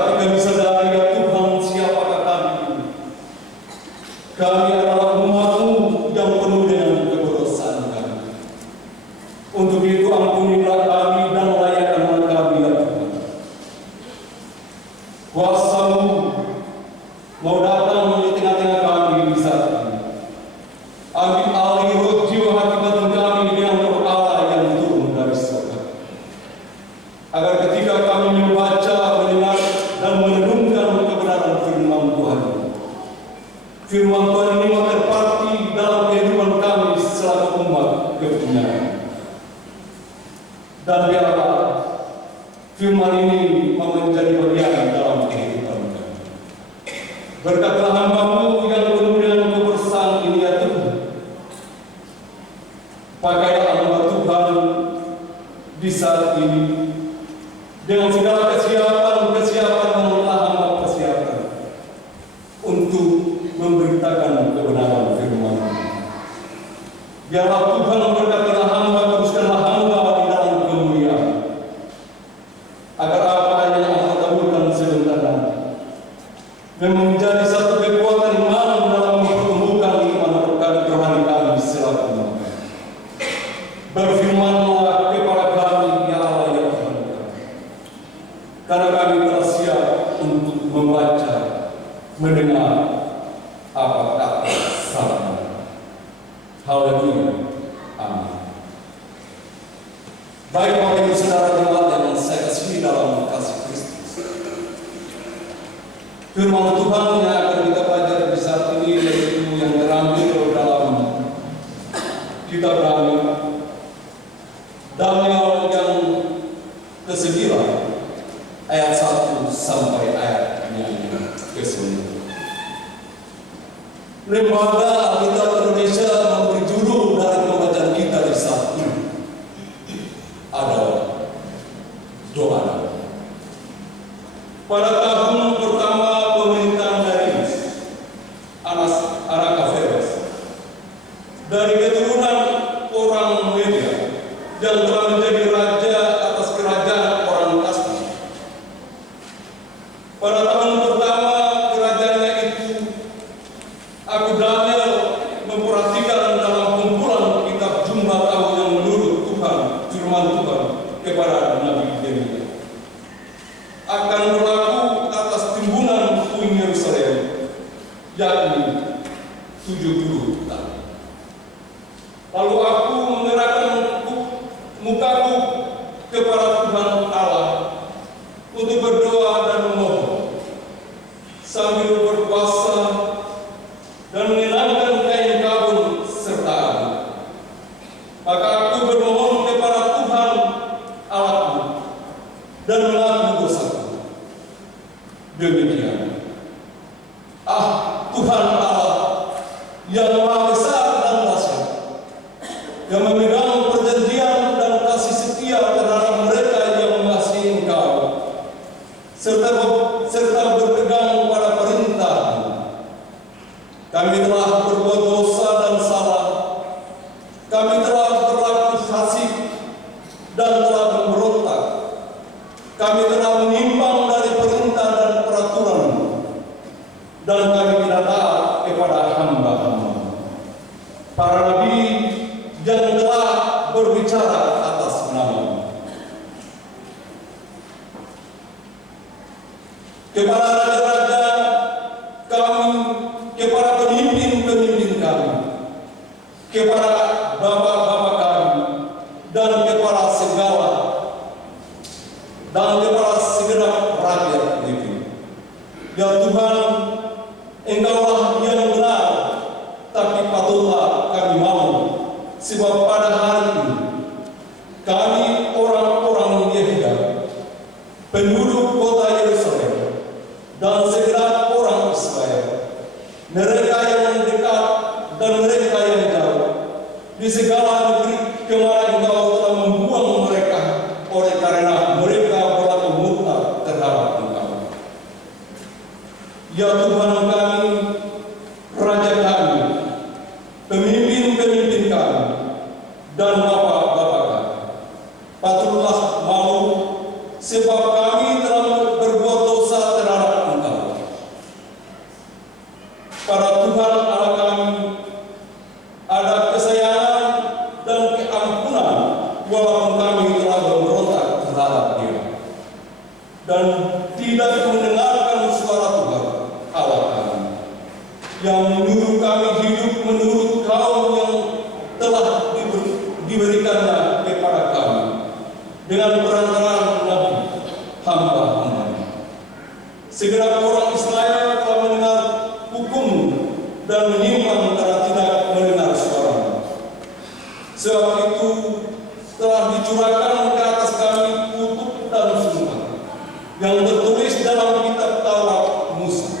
Tetapi kami sadari ya Tuhan, siapakah kami? Kami adalah umat-Mu yang penuh dengan keberdosaan kami. Untuk itu ampunilah kami dan layakkanlah kami ya Tuhan. Kuasa-Mu mau datang di tengah-tengah kami di saat ini. Ambil alih roh jiwa hati batin kami dengan roh Allah yang turun dari surga. Agar ketika kami membaca, mendengar, dan merenungkan kebenaran firman Tuhan, firman Tuhan ini terpati dalam kehidupan kami selaku umat kebenaran. Dan biarlah firman ini mau menjadi bagian dalam kehidupan kami. Berkatlah hamba-Mu yang penuh dengan kebersamaan ini ya Tuhan. Pakailah hamba Tuhan di saat ini dengan segala kesiapan yang telah hamba persiapkan untuk memberitakan kebenaran firman-Mu. Biarlah Tuhan berkatilah hamba, teruskanlah hamba di dalam kemuliaan, agar apa yang hamba dahulukan sebentar nanti memang menjadi satu kekuatan iman dalam mempertumbuhkan iman rohani kami selaku umat. Berfirmanlah kepada kami ya Allah ya Tuhan kami, karena kami telah siap untuk membaca, mendengar apa kata sabda. Haleluya. Amin. Baik Bapak Ibu Saudara jemaat yang saya kasihi dalam kasih Kristus, firman Tuhan yang akan kita pelajari di saat ini yaitu yang terambil dalam kitab Daniel yang ke-9 ayat 1 sampai ayat yang ke-9. Lembaga Alkitab Indonesia memberi judul dari pembacaan kita di saat ini adalah doa. Pada tahun pertama pemerintahan Darius Ahasuerus dari keturunan orang Media yang telah menjadi raja atas kerajaan orang Kasdi. Pada tahun pertama kerajaannya itu, aku Daniel memperhatikan dalam kumpulan kitab jumlah tahun yang menurut Tuhan, firman Tuhan kepada Nabi Yeremia akan berlaku atas timbunan puing Yerusalem, yakni 70 tahun. Lalu aku mengerahkan mukaku kepada Tuhan Allah untuk berdoa dan memohon sambil berpuasa dan mengenakan kain kabun serta abu. Maka aku bermohon kepada Tuhan Allahku dan mengaku dosaku. Demikian, Tuhan Allah yang Maha Besar dan dahsyat, yang memegang perjanjian dan kasih setia terhadap mereka yang mengasihi Engkau, serta berpegang pada perintah-Mu. Kami telah berbuat dosa dan salah. Kami telah berlaku fasik dan telah memberontak. Kami telah menyimpang dari perintah dan peraturan-Mu, dan kami tidak taat kepada hamba-Mu, para nabi yang telah berbicara atas nama-Mu. Kepada raja-raja kami, kepada pemimpin-pemimpin kami, kepada bapak-bapak kami, dan kepada segenap rakyat negeri. Ya Tuhan, Engkaulah yang benar, tapi patutlah kami malu, sebab pada hari ini kami orang-orang Yehuda, penduduk kota Yerusalem, dan segenap orang Israel, mereka yang dekat dan mereka yang jauh, di segala negeri kemana Engkau telah membuang mereka, oleh karena mereka berlaku murtad terhadap Engkau. Ya Tuhan kami, Raja kami, pemimpin-pemimpin kami, dan bapak-bapak kami, patutlah malu, sebab kami telah berbuat dosa yang menyuruh kami hidup menurut kaum yang telah diberikannya kepada kami dengan perantaraan nabi hamba-hamba-Nya. Segenap orang Israel telah mendengar hukum dan menyimpang karena tidak mendengar suara. Sebab itu telah dicurahkan ke atas kami kutuk dan sumpah yang tertulis dalam kitab Taurat Musa,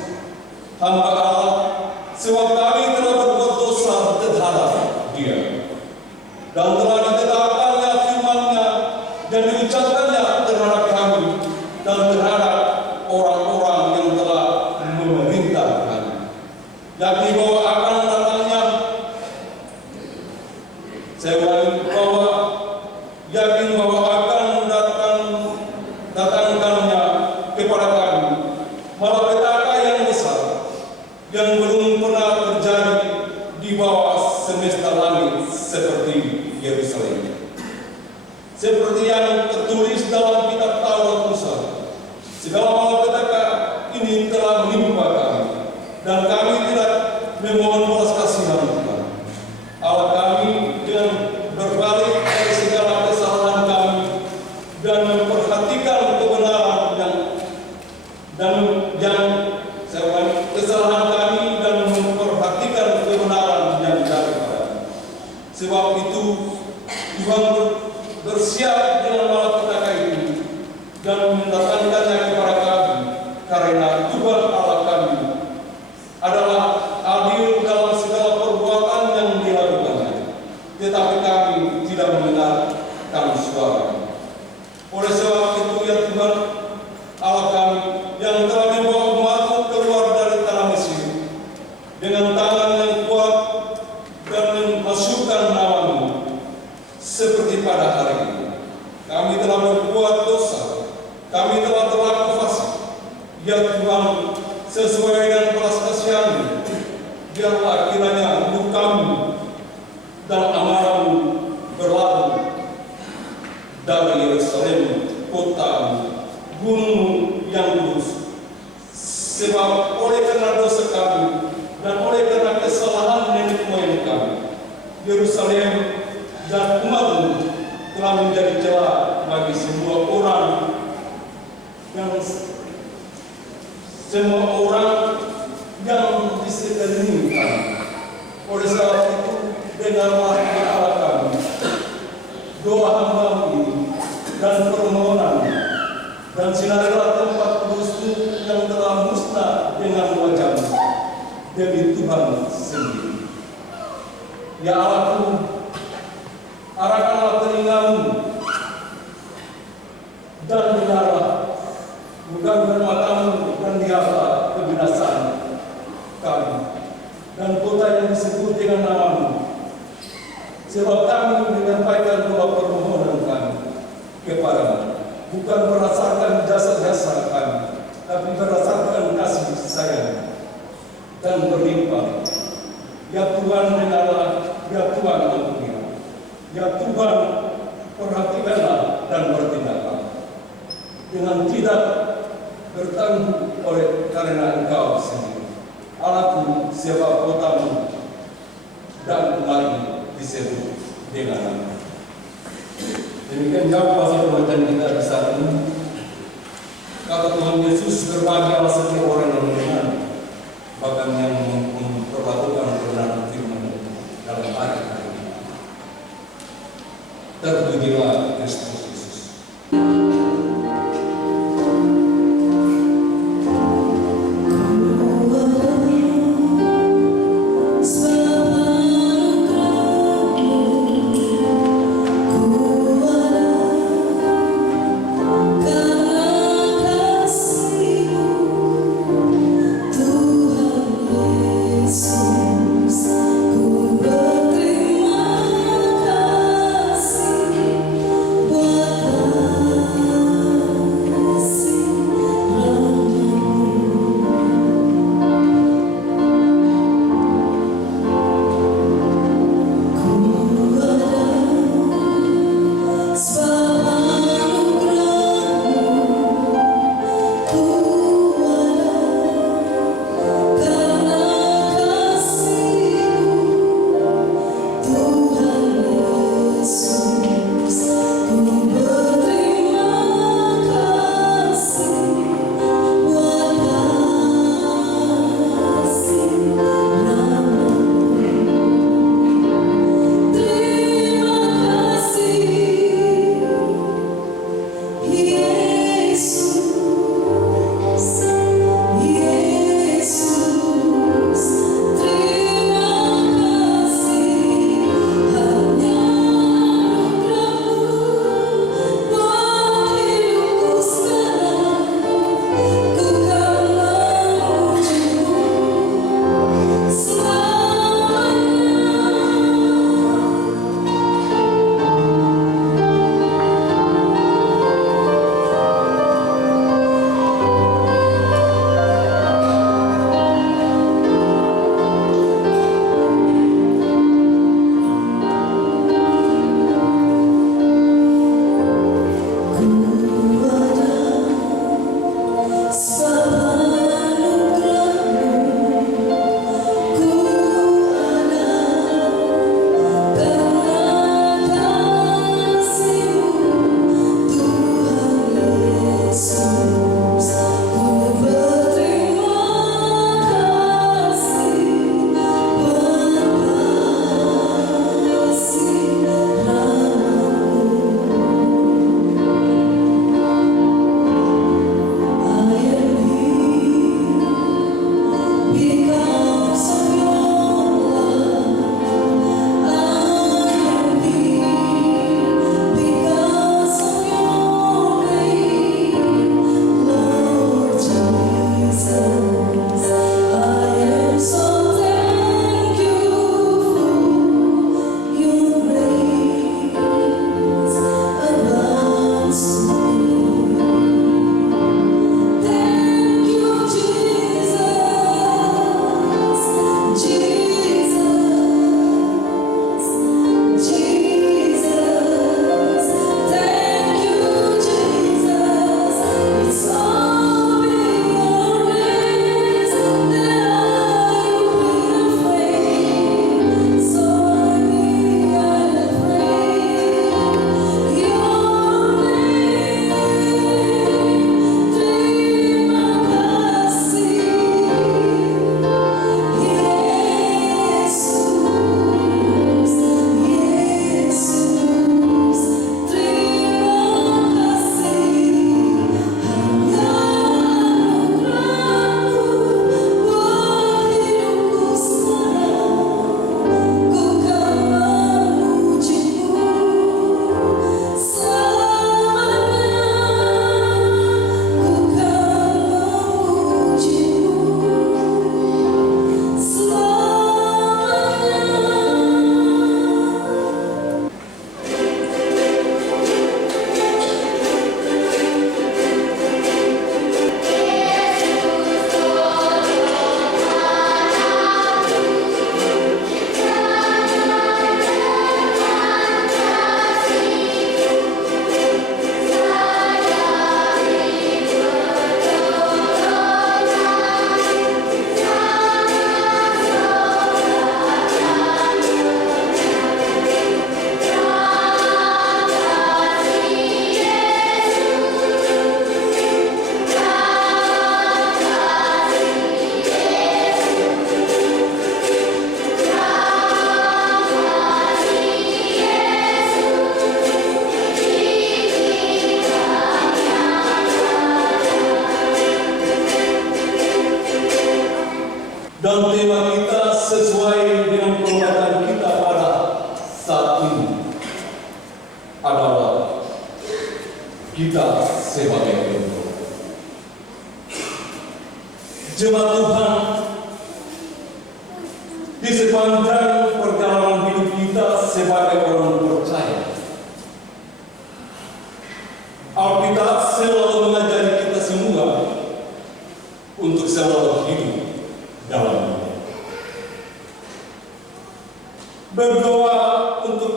hamba Allah, sebab kami telah berbuat dosa terhadap Dia, dan telah ditetapkannya firman-Nya dan diucapkannya terhadap kami dan terhadap orang-orang yang telah memerintah kami, yakni bahwa akan datangnya, saya ulangi, bahwa yakin bahwa akan datangkannya kepada kami malapetaka yang besar yang belum pernah terjadi di bawah semesta langit seperti Yerusalem. Seperti yang tertulis dalam kitab Taurat Musa, segala malapetaka ini telah menimpa kami, dan kami tidak memohon belas kasihan Tuhan Allah kami dengan berbalik dari segala kesalahan kami dan memperhatikan kebenaran kesalahan kami dan memperhatikan kebenaran yang daripada. Sebab itu Tuhan bersiap dengan malapetaka itu dan mendatangkannya kepada kami, karena Tuhan Allah kami adalah adil dalam segala perbuatan yang dilakukannya, tetapi kami tidak mendengarkan suara. Oleh sebab itu, ya Tuhan Allah kami yang telah membawa umat-Mu keluar dari tanah Mesir dengan tangan yang kuat dan memasukkan nama-Mu seperti pada hari ini, kami telah berbuat dosa, kami telah berlaku fasik. Ya Tuhan, sesuai dengan belas kasihan-Mu, biarlah kiranya luka-Mu dan amarah-Mu berlalu dari Yerusalem, kota-Mu, gunung yang lurus. Sebab oleh karena dosa kami dan oleh karena kesalahan nenek moyang kami, Yerusalem dan umat-Mu telah menjadi celah bagi semua orang yang disekelilingi kami. Oleh sebab itu, dengarlah ya Allah kami doa hamba-Mu ini dan permohonan, dan sinarilah tempat kudus-Mu yang telah musnah dengan wajah-Mu demi Tuhan sendiri. Ya Allahku, arahkanlah telinga-Mu dan dengarlah, bukankah mata-Mu dan lihatlah kebinasaan kami dan kota yang disebut dengan nama-Mu. Sebab kami menyampaikan doa permohonan kami kepada-Mu bukan berdasarkan jasa-jasa kami, tapi berdasarkan kasih sayang dan berlimpah. Ya Tuhan, dengarlah, ya Tuhan, ampunilah. Ya Tuhan, perhatikanlah dan bertindaklah dengan tidak bertanggung oleh karena Engkau sendiri, Allahku, sebab kota-Mu dan umat-Mu disebut dengan nama. Demikian jauh pasal pembacaan kita di saat ini. Kata Tuhan Yesus, berbahagialah setiap orang yang mendengar, bahkan yang memperlakukan kebenaran firman dalam hari-hari ini. Terpujilah Kristus Yesus. Ku berterima kasih. Dan tema kita sesuai dengan perbuatan kita pada saat ini adalah kita sebagai penduduk. Jemaat Tuhan, di sepanjang perjalanan hidup kita sebagai orang percaya, Alkitab selalu mengajari kita semua untuk selalu hidup dalam dunia. Berdoa untuk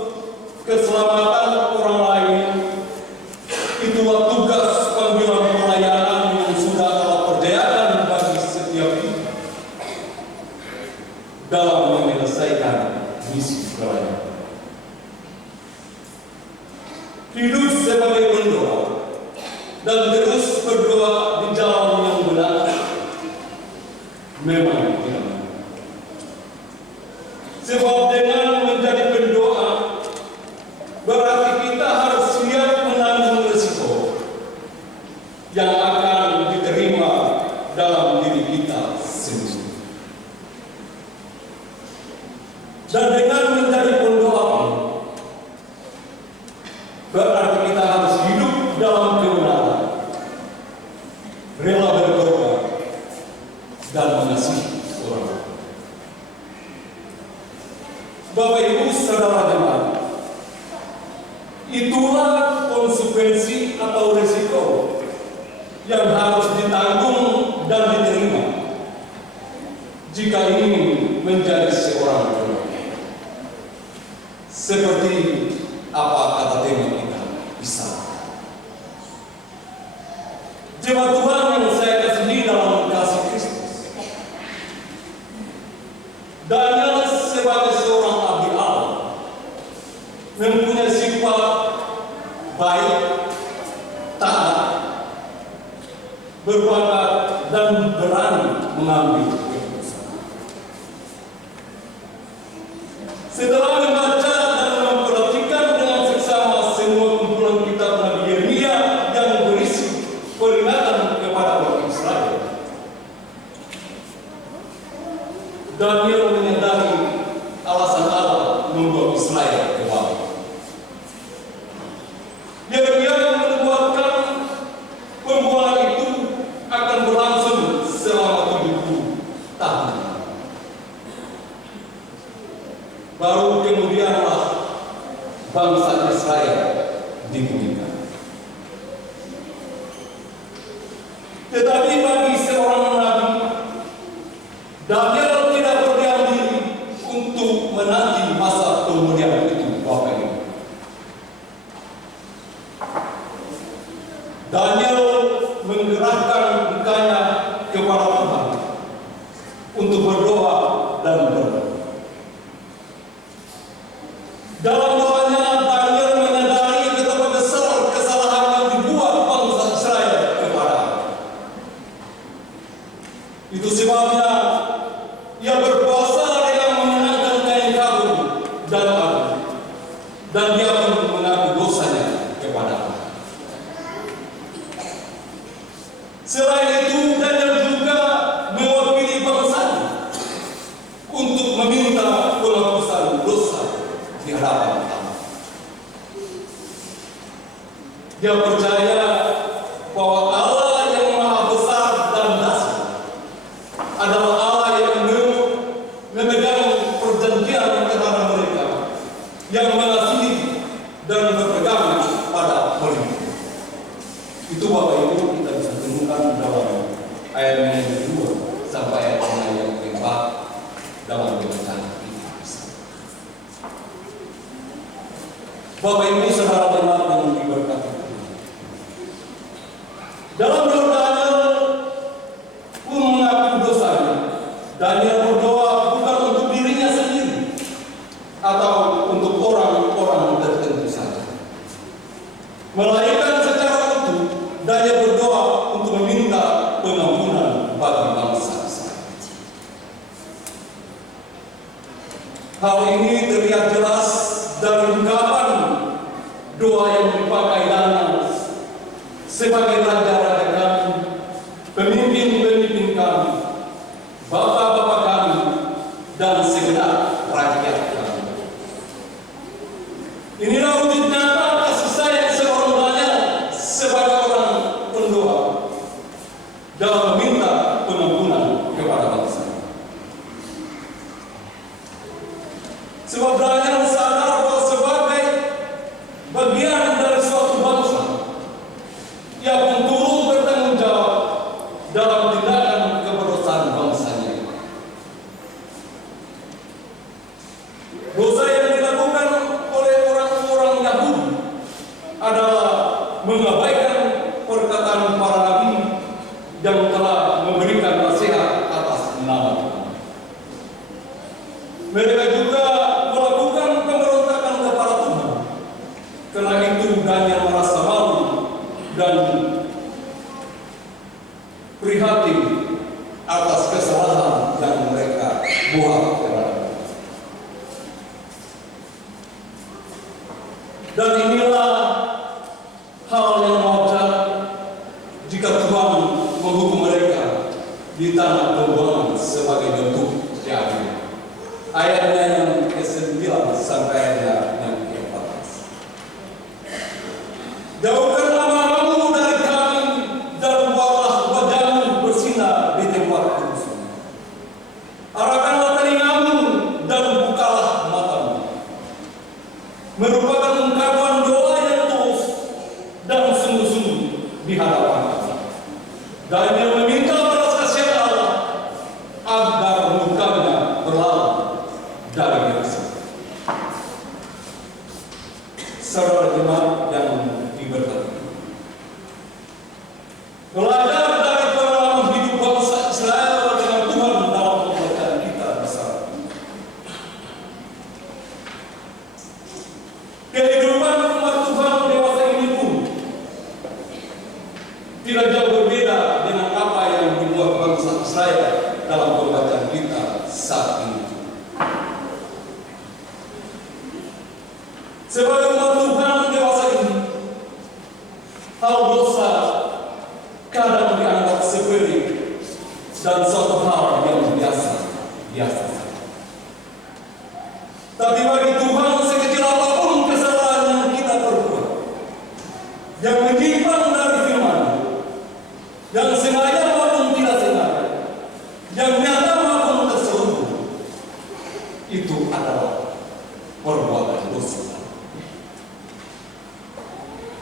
keselamatan orang lain, itulah tugas panggilan pelayanan yang sudah Allah percayakan bagi setiap kita dalam menyelesaikan misi pelayanan. Hidup sebagai pendoa dan terus berdoa di jalan yang benar memang tidak mudah. Sebab dengan menjadi pendoa berarti kita harus siap menanggung risiko yang akan diterima dalam diri kita sendiri. Dan dengan menjadi pendoa berarti kita harus hidup dalam kebenaran, rela berkorban dan mengasihi orang. Bapak Ibu saudara jemaat, itulah konsekuensi atau risiko yang harus ditanggung dan diterima jika ingin menjadi seorang pendeta. Seperti apa kata tema kita bisa. Jemaat Tuhan yang saya kasihi dalam kasih Kristus, Daniel sebagai seorang abdi Allah mempunyai sifat baik, taat, berbakat dan berani mengambil keputusan. Setelah membaca dan memperhatikan dengan seksama semua kumpulan kitab Nabi Yeremia yang berisi peringatan kepada orang Israel, Daniel menyadari alasan Allah membawa Israel ke bawah. Yeremia menubuatkan pembuangan itu akan berlangsung selama 70 tahun. Baru kemudianlah bangsa Israel dipulihkan. Tetapi bagi seorang nabi, Daniel tidak berdiam diri untuk menanti masa pemulihan itu, Bapak Ibu. Daniel menggerakkan mukanya kepada Tuhan untuk berdoa dan berdoa. Dalam doanya, Daniel menyadari betapa besar kesalahan yang dibuat bangsa Israel kepada. Itu sebabnya ia berpuasa dengan mengenakan kain kafan dan abu, dan dia pun mengaku dosanya kepada Allah. Selain itu, Daniel juga mewakili bangsanya untuk meminta penghapusan dosa di hadapan Allah. Dia percaya bahwa Allah yang maha besar dan dahsyat adalah Allah yang memegang perjanjian terhadap mereka yang mengasihi dan berpegang pada mereka. Itu Bapak Ibu kita bisa temukan dalam ayat yang kedua sampai ayat yang keempat dalam bacaan kita. Bapak Ibu saudara jemaat yang diberkati Tuhan, dalam doa Daniel pun mengaku dosanya. Daniel berdoa bukan untuk dirinya sendiri atau untuk orang-orang tertentu saja, melainkan secara utuh Daniel berdoa untuk meminta pengampunan bagi bangsa Israel. Hal ini terlihat jelas dari ungkapan doa yang dipakai Daniel sebagai raja-raja kami, pemimpin-pemimpin kami, bapak-bapak kami, atas kesalahan yang mereka buat kepada. Dan inilah hal yang wajar jika Tuhan menghukum mereka di tanah pembuangan sebagai bentuk keadilan. Ayatnya yang ke-9 sampai ayatnya yang ke-14. Jauhkanlah matamu dari kami dan buatlah wajahmu bersinar di tempat kudus. Arahkanlah telingamu dan bukalah matamu. Merupakan ungkapan doa yang tulus dan sungguh-sungguh di hadapan Allah. Dan yang meminta belas kasihan Allah agar murkanya berlalu dari diri. Saudara jemaat yang diberkati, belajar dari pengalaman hidup bangsa Israel dengan Tuhan dalam pembacaan kita bersama. Kehidupan umat Tuhan dewasa ini pun tidak jauh berbeda dengan apa yang dibuat bangsa Israel dalam pembacaan kita saat ini. Sebagai umat Tuhan dewasa ini, hal dosa kadang dianggap sepele dan suatu hal yang biasa saja. Tapi bagi Tuhan, sekecil apapun kesalahan yang kita perbuat, yang menyimpang dari firman, yang sengaja maupun tidak sengaja, yang nyata maupun terselubung, itu adalah perbuatan dosa.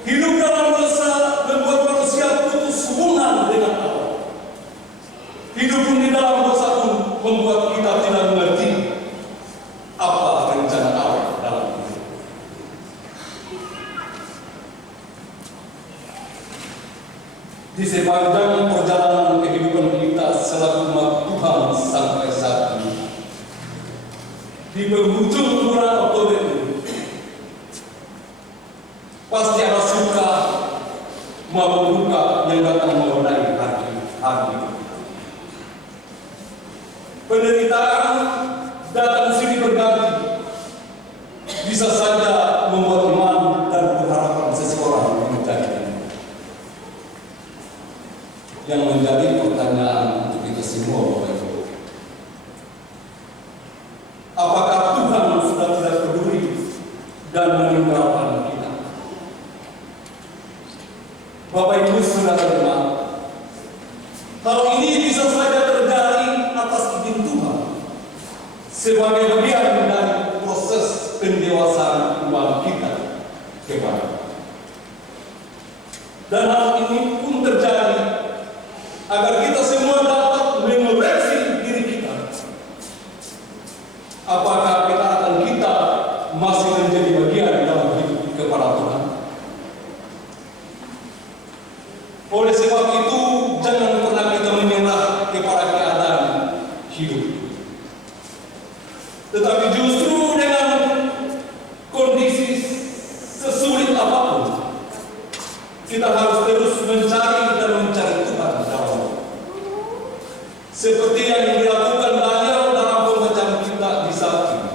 Hidup dalam dosa membuat manusia putus hubungan dengan Allah. Hidup pun di dalam dosa pun membuat kita tidak mengerti apa rencana Allah dalam hidup. Di sepanjang perjalanan kehidupan kita selaku umat Tuhan sampai saat ini, di penghujung bulan Oktober ini, pasti ada suka maupun duka yang datang mengenai hari ini. Penderitaan datang silih berganti, bisa saja membuat iman dan pengharapan seseorang menjadi. Yang menjadi pertanyaan untuk kita semua, Bapak Ibu, apakah Tuhan sudah tidak peduli dan meninggalkan kita? Bapak Ibu saudara jemaat, hal ini bisa saja terjadi atas izin Tuhan sebagai bagian dari proses pendewasaan umat kita kepada. Dan hal ini pun terjadi agar kita semua dapat mengoreksi diri kita. Apakah kita masih menjadi bagian dalam hidup kepada Tuhan? Oleh sebab itu, jangan pernah kita menyerah kepada keadaan hidup. Tetapi justru dengan kondisi sesulit apapun, kita harus terus mencari Tuhan dalam. Seperti yang dilakukan Daniel dalam pembacaan kita di saat ini.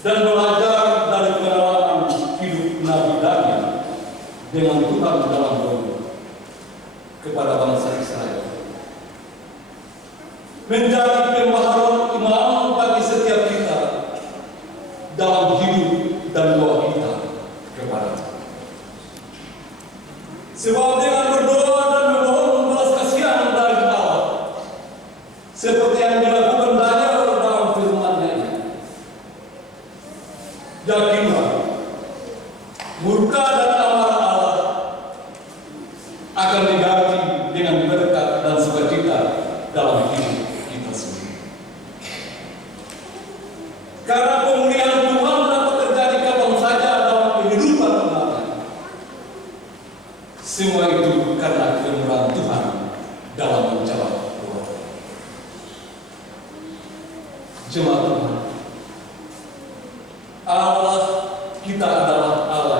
Dan belajar dari pengalaman hidup Nabi Daniel dengan Tuhan dalam doa kepada bangsa Israel, menjadi pembaharuan iman bagi setiap kita dalam hidup dan doa kita kepada. Sebab dengan berdoa dan memohon belas kasihan dari Allah, seperti yang dilakukan Daniel dalam firman-Nya, yakinlah murka dan amarah Allah akan diganti dengan berkat dan sukacita dalam hidup kita sendiri. Karena pemulihan Tuhan dapat terjadi kapan saja dalam kehidupan umatnya. Semua itu karena kemurahan Tuhan dalam menjawab doa. Jemaat Tuhan, Allah kita adalah Allah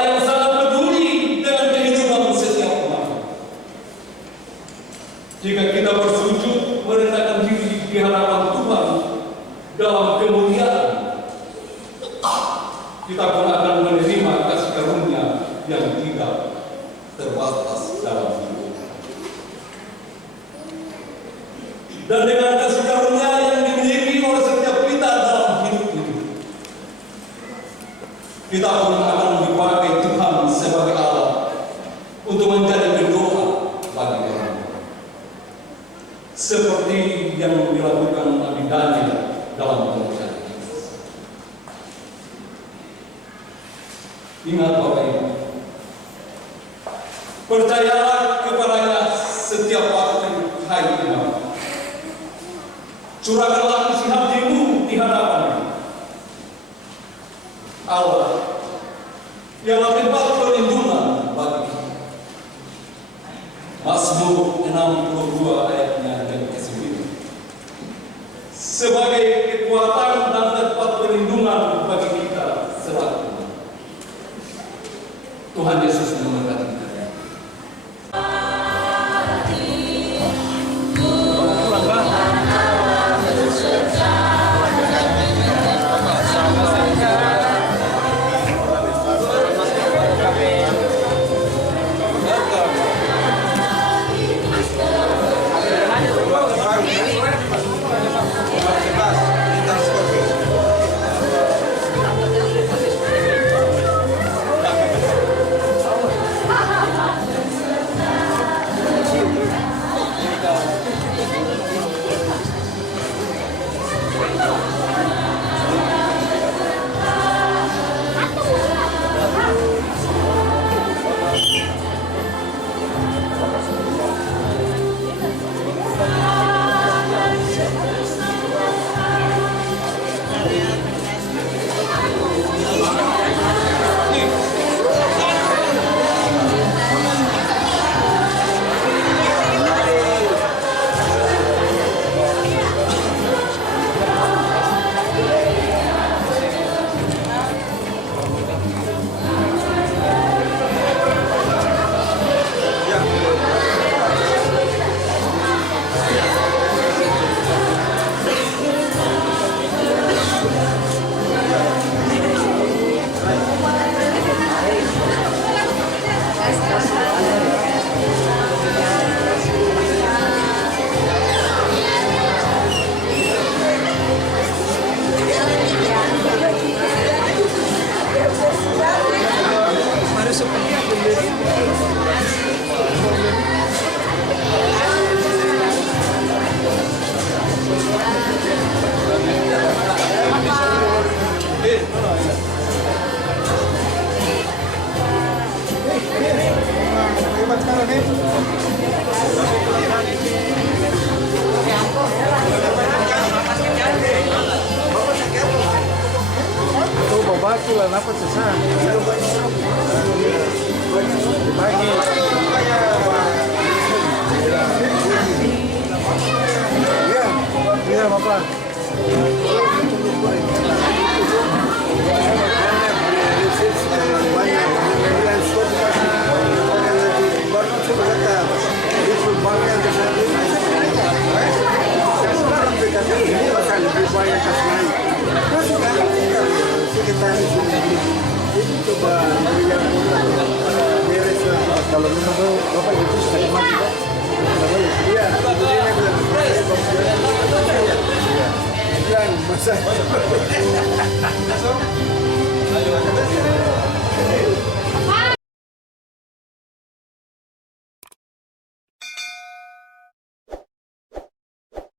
yang sangat peduli dengan juga terbatas dalam hidup. Dan dengan kasih karunia yang dimiliki oleh setiap kita dalam hidup ini, kita pun akan dipakai Tuhan sebagai alat untuk menjadi pendoa bagi orang. Seperti yang dilakukan Nabi Daniel dalam pembacaan ini. Ingat Bapak Ibu, percayalah kepadanya setiap waktu, hai imam. Curahkanlah isi hatimu di hadapannya. Allah ialah tempat perlindungan bagi kita. Mazmur 62 ayatnya yang ke-9. Sebagai kekuatan dan tempat perlindungan bagi kita selalu. Tuhan Yesus memberkati kita. Dapat sesat. Bagi ya, Bapak. Kalau memang Bapak itu sudah mati, Pak. Iya, iya. Masa